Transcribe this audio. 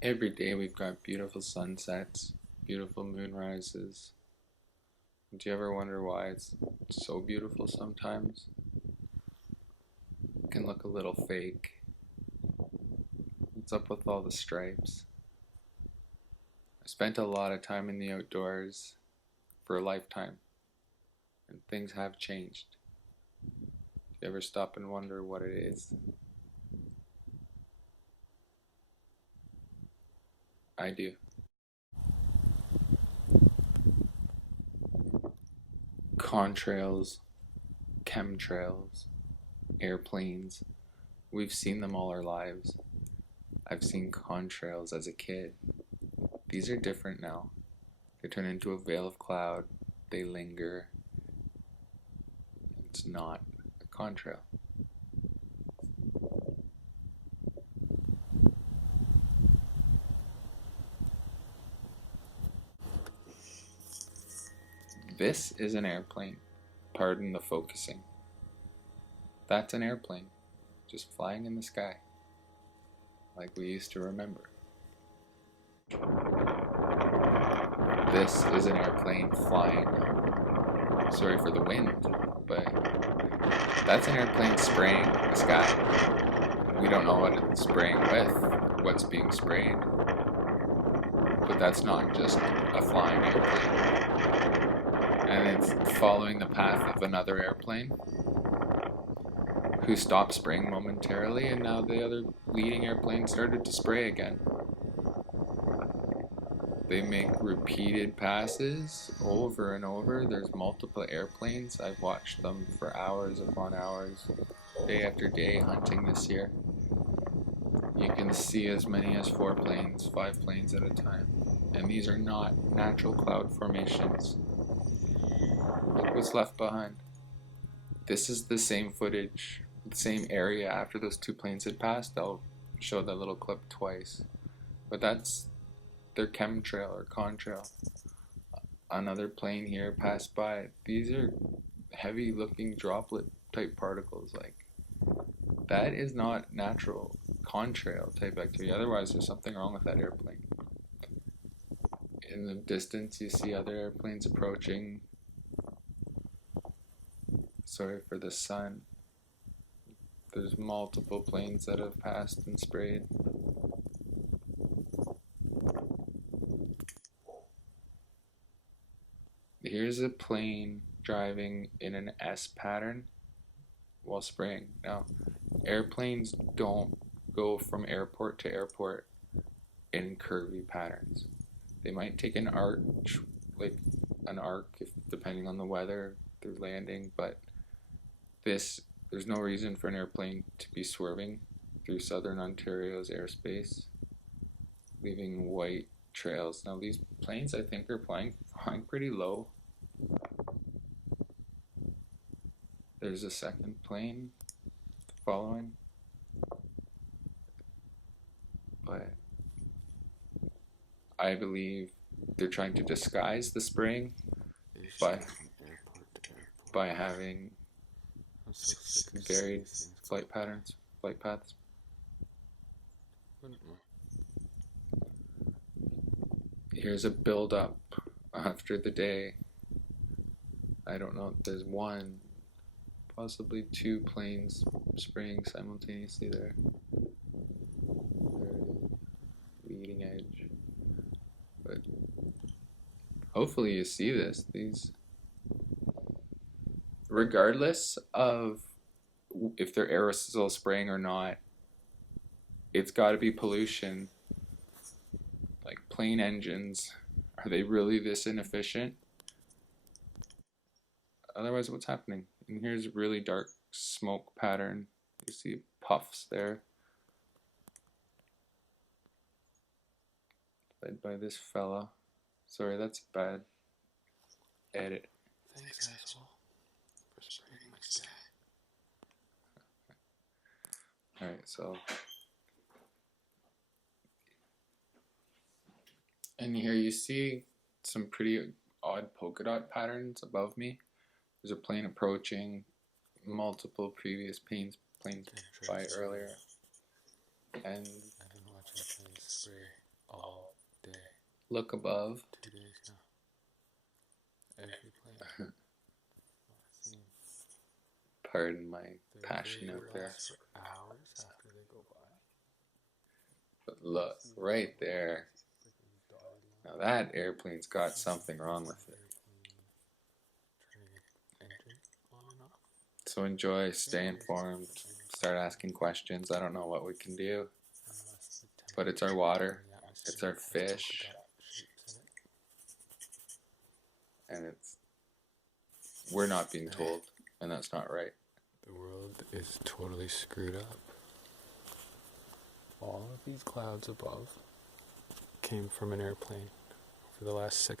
Every day we've got beautiful sunsets, beautiful moonrises. Do you ever wonder why it's so beautiful sometimes? It can look a little fake. What's up with all the stripes? I spent a lot of time in the outdoors for a lifetime, and things have changed. Do you ever stop and wonder what it is? I do. Contrails, chemtrails, airplanes. We've seen them all our lives. I've seen contrails as a kid. These are different now. They turn into a veil of cloud. They linger. It's not a contrail. This is an airplane. Pardon the focusing. That's an airplane, just flying in the sky, like we used to remember. This is an airplane flying. Sorry for the wind, but that's an airplane spraying the sky. We don't know what it's spraying with, what's being sprayed, but that's not just a flying airplane. And it's following the path of another airplane who stopped spraying momentarily, and now the other leading airplane started to spray again. They make repeated passes over and over. There's multiple airplanes. I've watched them for hours upon hours, day after day, hunting this year. You can see as many as 4 planes, 5 planes at a time. And these are not natural cloud formations. Look what's left behind. This is the same footage, the same area after those 2 planes had passed. I'll show that little clip twice. But that's their chemtrail or contrail. Another plane here passed by. These are heavy looking droplet type particles. Like, that is not natural contrail type activity. Otherwise there's something wrong with that airplane. In the distance you see other airplanes approaching. Sorry for the sun. There's multiple planes that have passed and sprayed. Here's a plane driving in an S pattern while spraying. Now, airplanes don't go from airport to airport in curvy patterns. They might take an arch, like an arc, if, depending on the weather they're landing, but there's no reason for an airplane to be swerving through southern Ontario's airspace, leaving white trails. Now these planes, I think, are flying pretty low. There's a second plane following, but I believe they're trying to disguise the spraying by having varied flight patterns, flight paths. Here's a build up after the day. I don't know if there's 1, possibly 2 planes spraying simultaneously there. Leading edge. But hopefully you see this. These, regardless of if they're aerosol spraying or not, it's got to be pollution. Like plane engines, are they really this inefficient? Otherwise, what's happening? And here's a really dark smoke pattern. You see puffs there, led by this fella. Sorry, that's a bad edit. Thanks, asshole, for spraying my sky. Alright, so. And here you see some pretty odd polka dot patterns above me. There's a plane approaching, multiple previous planes by earlier. And I've been watching planes spray. all day. Look above. 2 days now. Every plane. Pardon my passion out there. Last for hours after they go by. But look, right there. Now that airplane's got something wrong with it. Turning engine on and off. So enjoy, stay informed, start asking questions. I don't know what we can do, but it's our water, it's our fish, and we're not being told, and that's not right. The world is totally screwed up. All of these clouds above came from an airplane over the last 6